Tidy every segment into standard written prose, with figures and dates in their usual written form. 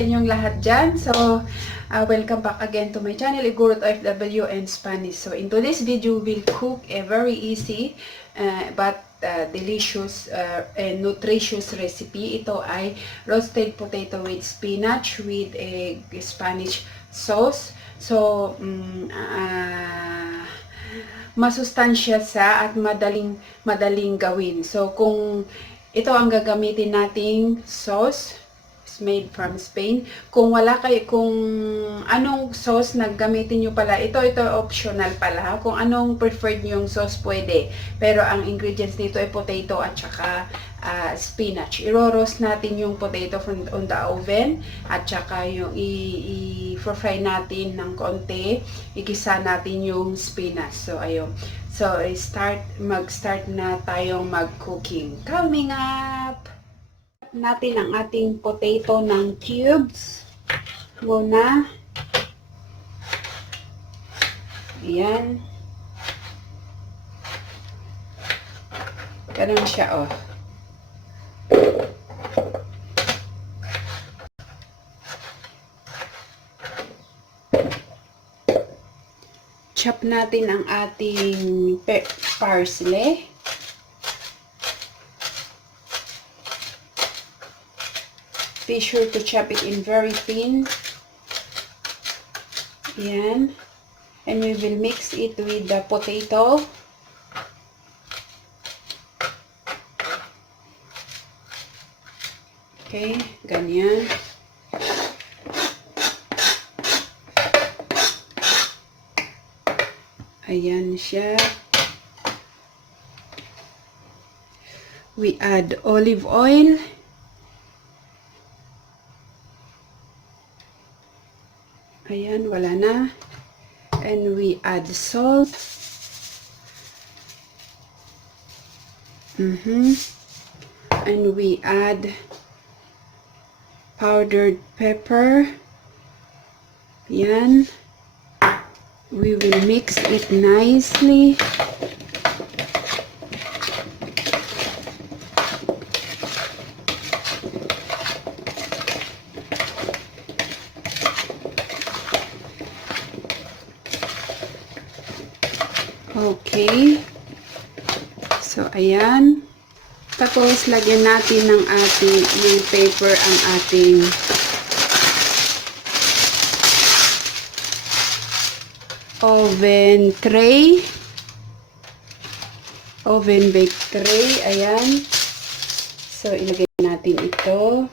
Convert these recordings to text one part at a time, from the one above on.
sa inyong lahat dyan. So, welcome back again to my channel, Igurot OFW and Spanish. So, in today's video, we'll cook a very easy but delicious and nutritious recipe. Ito ay roasted potato with spinach with a Spanish sauce. So, masustansya sa at madaling gawin. So, kung ito ang gagamitin nating sauce, is made from Spain. Kung wala kayo, kung anong sauce na gamitin nyo pala, ito optional pala. Kung anong preferred nyo yung sauce, pwede. Pero ang ingredients dito ay potato at saka spinach. I-roast natin yung potato on the oven at saka yung i-fry natin ng konti. Igisa natin yung spinach. So, ayun. So, mag-start na tayong mag-cooking. Coming up! Natin ang ating potato ng cubes. Muna. Ayan. Ganun siya, oh. Chop natin ang ating parsley. Be sure to chop it in very thin. Ayan. And we will mix it with the potato. Okay, ganyan. Ayan siya. We add olive oil. Ayan, wala na. And we add salt. And we add powdered pepper. Ayan. We will mix it nicely. Okay. So, ayan. Tapos, lagyan natin ng ating yung paper ang ating oven tray. Oven bake tray. Ayan. So, ilagay natin ito.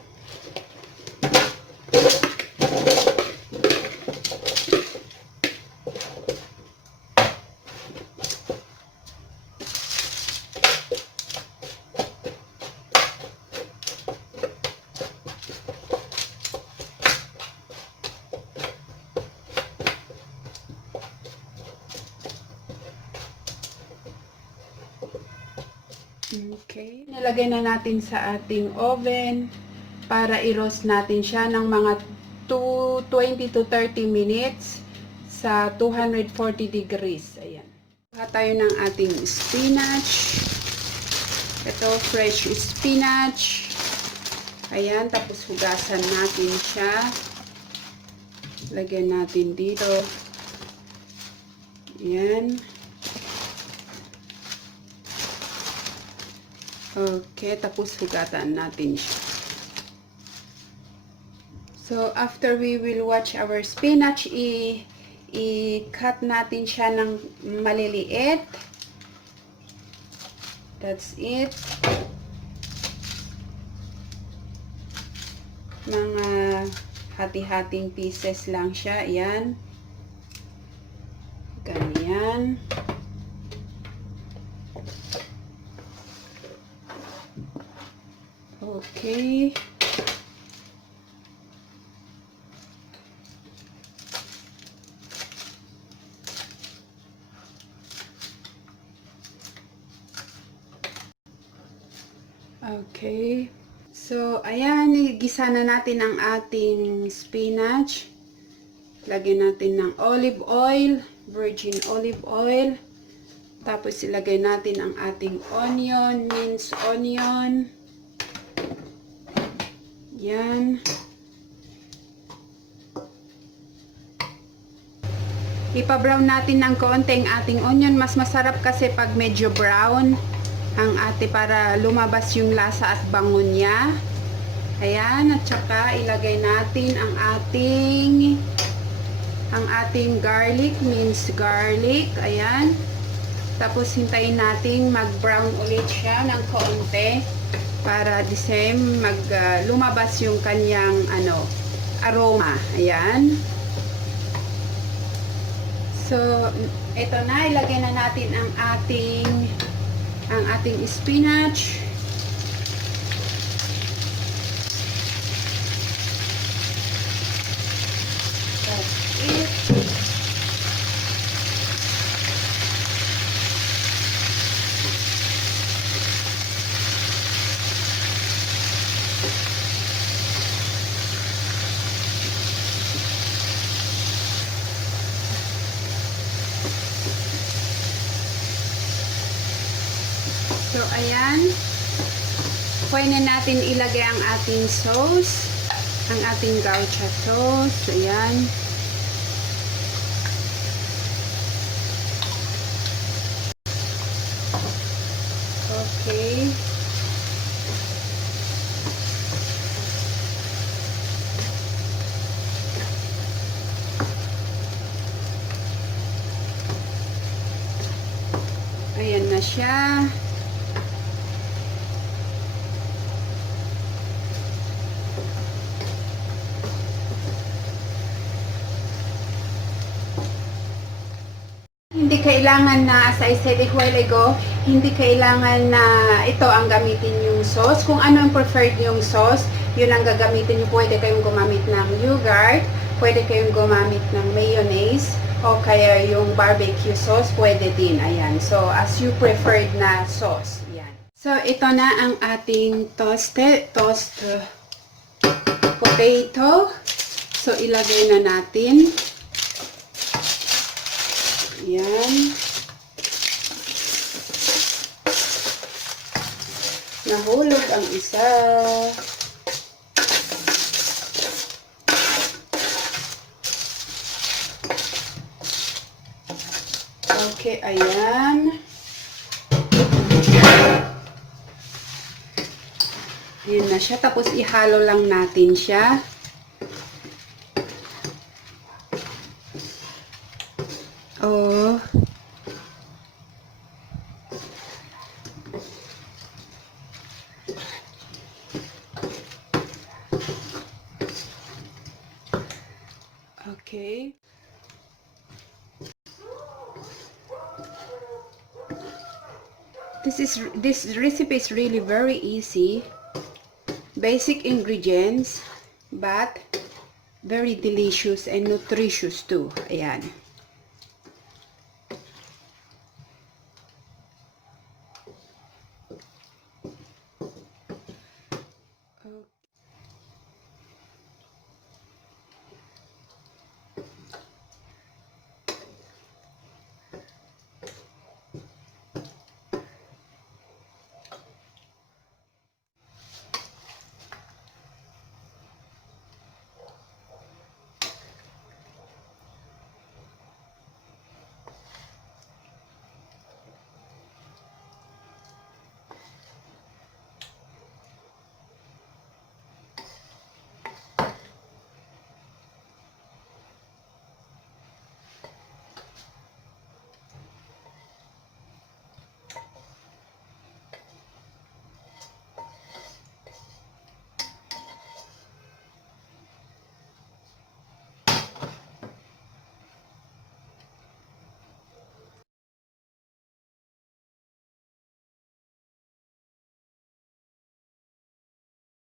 Okay. Nilagay na natin sa ating oven para i-roast natin siya ng mga 20 to 30 minutes sa 240 degrees. Ayan. Kuha tayo ng ating spinach. Ito, fresh spinach. Ayan, tapos hugasan natin siya. Lagyan natin dito. Ayan. Okay, tapos hugatan natin siya. So, after we will watch our spinach, i-cut natin siya ng maliliit. That's it. Mga hati-hating pieces lang siya. Ayan. Ganyan. Okay. Okay. So, ayan, igisa na natin ang ating spinach. Lagyan natin ng olive oil, virgin olive oil. Tapos ilagay natin ang ating onion, minced onion. Yan. Ipa-brown natin ng konti ang ating onion. Mas masarap kasi pag medyo brown ang para lumabas yung lasa at bango niya. Ayan, at saka ilagay natin ang ating garlic, minced garlic. Ayan. Tapos hintayin natin mag-brown ulit siya ng konti para the same lumabas yung kanyang aroma. Ayan. So, ito na, ilagay na natin ang ating spinach. That's it. So, ayan. Pwede natin ilagay ang ating sauce. Ang ating Guacha Sauce. Ayan. Okay. Ayan na siya. Hindi kailangan na, as I said a while ago, hindi kailangan na ito ang gamitin yung sauce. Kung ano ang preferred yung sauce, yun ang gagamitin nyo. Pwede kayong gumamit ng yogurt, pwede kayong gumamit ng mayonnaise, o kaya yung barbecue sauce, pwede din. Ayan. So, as you preferred na sauce. Ayan. So, ito na ang ating toast potato. So, ilagay na natin. Yan. Nahulog ang isa. Okay, ayan. Ayan na siya. Tapos ihalo lang natin siya. Oh. Okay. This recipe is really very easy. Basic ingredients, but very delicious and nutritious too. Ayan.